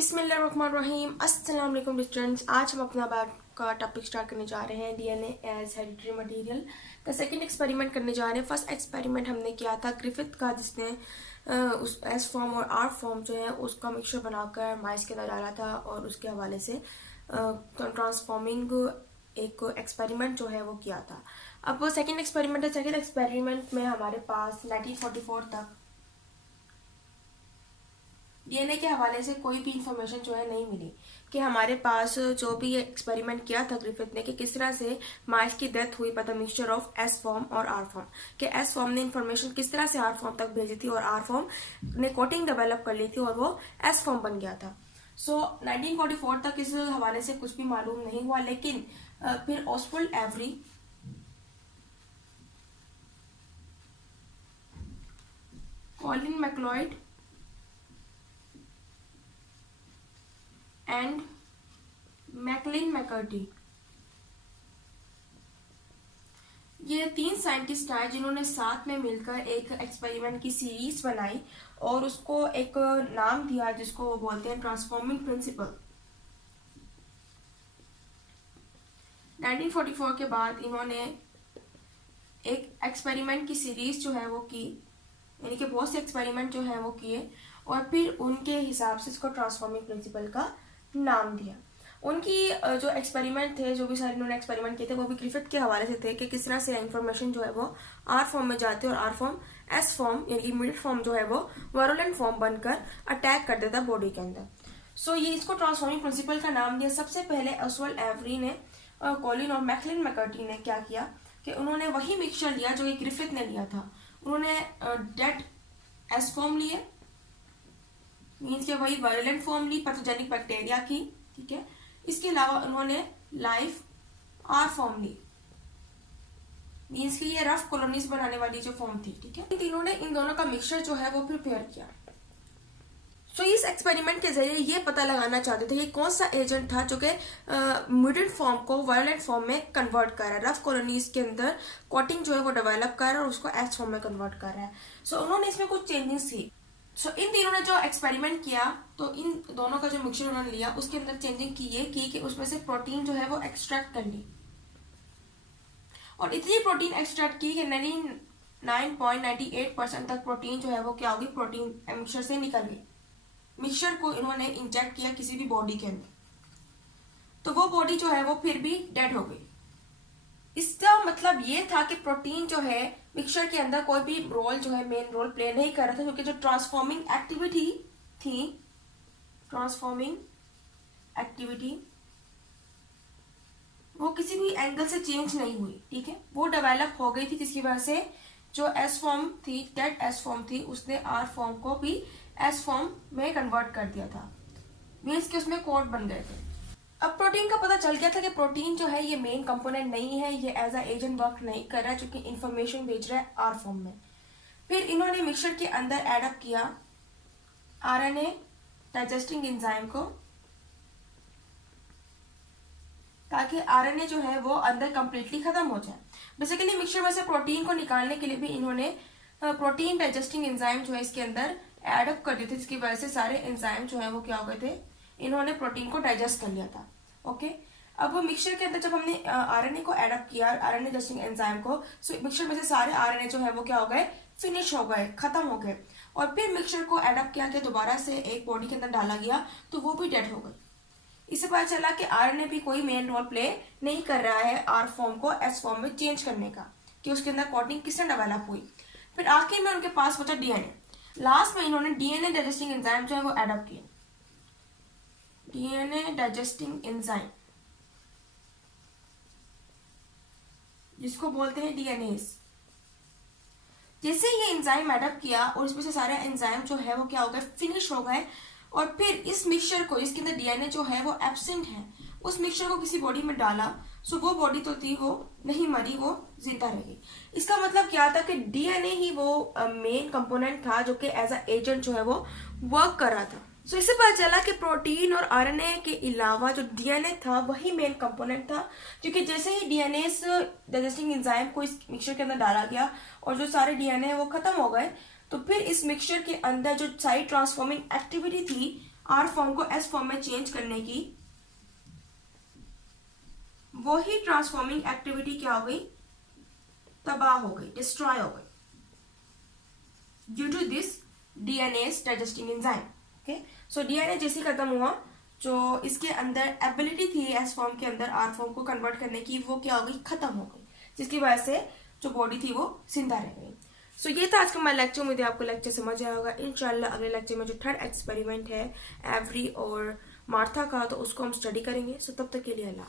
बिस्मिल्लाहिर्रहमानिर्रहीम। अस्सलाम वालेकुम स्टूडेंट्स। आज हम अपना बात का टॉपिक स्टार्ट करने जा रहे हैं डीएनए एज हेरिडिटरी मटेरियल का सेकंड एक्सपेरिमेंट करने जा रहे हैं। फर्स्ट एक्सपेरिमेंट हमने किया था ग्रिफिथ का, जिसने उस एस फॉर्म और आर फॉर्म जो है उसका मिक्सचर बनाकर माइस के अंदर डाला था और उसके हवाले से ट्रांसफॉर्मिंग एक एक्सपेरिमेंट जो है वो किया था। अब वो सेकेंड एक्सपेरिमेंट है। सेकेंड एक्सपेरिमेंट में हमारे पास 1944 तक डीएनए के हवाले से कोई भी इंफॉर्मेशन जो है नहीं मिली कि हमारे पास जो भी एक्सपेरिमेंट किया था ग्रिफिथ ने कि किस तरह से माइस की डेथ हुई by the mixture of S form और आर फॉर्म, कि एस फॉर्म ने इंफॉर्मेशन किस तरह से आर फॉर्म तक भेजी थी और आर फॉर्म ने कोटिंग डेवलप कर ली थी और वो एस फॉर्म बन गया था। सो 1944 तक इस हवाले से कुछ भी मालूम नहीं हुआ, लेकिन फिर Oswald Avery Colin MacLeod and Maclyn McCarty, ये तीन साइंटिस्ट आए जिन्होंने साथ में मिलकर एक एक्सपेरिमेंट की सीरीज बनाई और उसको एक नाम दिया जिसको वो बोलते हैं ट्रांसफॉर्मिंग प्रिंसिपल। 1944 के बाद इन्होंने एक एक्सपेरिमेंट की सीरीज जो है वो की, यानी कि बहुत से एक्सपेरिमेंट जो है वो किए और फिर उनके हिसाब से इसको ट्रांसफॉर्मिंग प्रिंसिपल का नाम दिया। उनकी जो एक्सपेरिमेंट थे, जो भी सारे इन्होंने एक्सपेरिमेंट किए थे, वो भी ग्रिफिथ के हवाले से थे कि किस तरह से इंफॉर्मेशन जो है वो आर फॉर्म में जाती है और आर फॉर्म एस फॉर्म यानी कि मिड फॉर्म जो है वो वायरुलेंट फॉर्म बनकर अटैक कर देता बॉडी के अंदर। सो ये इसको ट्रांसफॉर्मिंग प्रिंसिपल का नाम दिया। सबसे पहले ऑसवाल्ड एवरी ने, कॉलिन और मैकलिन मैकर्टी ने क्या किया कि उन्होंने वही मिक्सचर लिया जो ग्रिफिथ ने लिया था। उन्होंने डेड एस फॉर्म लिए, मीन्स के वही वायरुलेंट फॉर्म ली पैथोजेनिक बैक्टीरिया की, ठीक है। इसके अलावा उन्होंने लाइव आर फॉर्म ली, मीन्स की ये रफ कॉलोनीज बनाने वाली जो फॉर्म थी, ठीक है। इन तीनों ने इन दोनों का मिक्सचर जो है वो प्रिपेयर किया। सो इस एक्सपेरिमेंट के जरिए ये पता लगाना चाहते थे कि कौन सा एजेंट था जो कि म्यूटेंट फॉर्म को वायलेंट फॉर्म में कन्वर्ट कर रहा है, रफ कॉलोनीज के अंदर कोटिंग जो है वो डेवलप कर रहा है और उसको एस फॉर्म में कन्वर्ट कर रहा है। सो उन्होंने इसमें कुछ चेंजेस की। सो इन तीनों ने जो एक्सपेरिमेंट किया, तो इन दोनों का जो मिक्सचर उन्होंने लिया उसके अंदर चेंजिंग की ये की कि उसमें से प्रोटीन जो है वो एक्सट्रैक्ट कर ली और इतनी प्रोटीन एक्सट्रैक्ट की कि 99.98% तक प्रोटीन जो है वो क्या होगी, प्रोटीन मिक्सचर से निकल गई। मिक्सचर को इन्होंने इंजेक्ट किया किसी भी बॉडी के अंदर, तो वो बॉडी जो है वो फिर भी डेड हो गई। इसका मतलब ये था कि प्रोटीन जो है मिक्सचर के अंदर कोई भी रोल जो है मेन रोल प्ले नहीं कर रहा था, क्योंकि जो ट्रांसफॉर्मिंग एक्टिविटी थी, ट्रांसफॉर्मिंग एक्टिविटी वो किसी भी एंगल से चेंज नहीं हुई, ठीक है। वो डेवलप हो गई थी, जिसकी वजह से जो एस फॉर्म थी, डेड एस फॉर्म थी, उसने आर फॉर्म को भी एस फॉर्म में कन्वर्ट कर दिया था, मीन्स कि उसमें कोड बन गए थे। अब प्रोटीन का पता चल गया था कि प्रोटीन जो है ये मेन कंपोनेंट नहीं है, ये एज अ एजेंट वर्क नहीं कर रहा है, क्योंकि इंफॉर्मेशन भेज रहा है आर फॉर्म में। फिर इन्होंने मिक्सचर के अंदर एडअप किया आरएनए डाइजेस्टिंग एंजाइम को, ताकि आरएनए जो है वो अंदर कंप्लीटली खत्म हो जाए। बेसिकली मिक्सचर में से प्रोटीन को निकालने के लिए भी इन्होंने प्रोटीन डाइजेस्टिंग एंजाइम जो है इसके अंदर एडअप कर दिए थे, जिसकी वजह से सारे एंजाइम जो है वो क्या हो गए थे, इन्होंने प्रोटीन को डाइजेस्ट कर लिया था। ओके, अब वो मिक्सचर के अंदर जब हमने आरएनए को एडअप किया, आरएनए डाइजेस्टिंग एंजाइम को, सो मिक्सचर में से सारे आरएनए जो है वो क्या हो गए, फिनिश हो गए, खत्म हो गए। और फिर मिक्सचर को एडअप किया गया, दोबारा से एक बॉडी के अंदर डाला गया, तो वो भी डेड हो गई। इससे पता चला कि आरएनए भी कोई मेन रोल प्ले नहीं कर रहा है आर फॉर्म को एस फॉर्म में चेंज करने का, कि उसके अंदर कोटिंग किसने डेवलप हुई। फिर आखिर में उनके पास बचा डीएनए। लास्ट में इन्होंने डीएनए डाइजेस्टिंग एंजाइम जो है वो एडअप किया, डीएनए डाइजेस्टिंग एंजाइम, जिसको बोलते हैं डीएनएस। जैसे ये एंजाइम एडअप किया और इसमें से सारे एंजाइम जो है वो क्या हो गए, फिनिश हो गए। और फिर इस मिक्सचर को, इसके अंदर डीएनए जो है वो एब्सेंट है, उस मिक्सचर को किसी बॉडी में डाला, सो वो बॉडी तो थी वो नहीं मरी, वो जिंदा रह गई। इसका मतलब क्या था कि डीएनए ही वो मेन कंपोनेंट था जो कि एज अ एजेंट जो है वो वर्क कर रहा था। सो इससे पता चला कि प्रोटीन और आरएनए के अलावा जो डीएनए था वही मेन कंपोनेंट था, क्योंकि जैसे ही डीएनए डाइजेस्टिंग एंजाइम को इस मिक्सचर के अंदर डाला गया और जो सारे डीएनए वो खत्म हो गए, तो फिर इस मिक्सचर के अंदर जो सारी ट्रांसफॉर्मिंग एक्टिविटी थी आर फॉर्म को एस फॉर्म में चेंज करने की वही ट्रांसफॉर्मिंग एक्टिविटी क्या हो गई, तबाह हो गई, डिस्ट्रॉय हो गई due to this DNA digesting enzyme. Okay, so DNA जैसे खत्म हुआ, जो इसके अंदर एबिलिटी थी एस फॉर्म के अंदर आर फॉर्म को कन्वर्ट करने की, वो क्या हो गई, खत्म हो गई, जिसकी वजह से जो बॉडी थी वो जिंदा रह गई। सो ये था आज का हमारा लेक्चर। मुझे आपको लेक्चर समझ आया होगा। इंशाल्लाह अगले लेक्चर में जो थर्ड एक्सपेरिमेंट है एवरी और मार्था का, तो उसको हम स्टडी करेंगे। सो तब तक के लिए अल्लाह।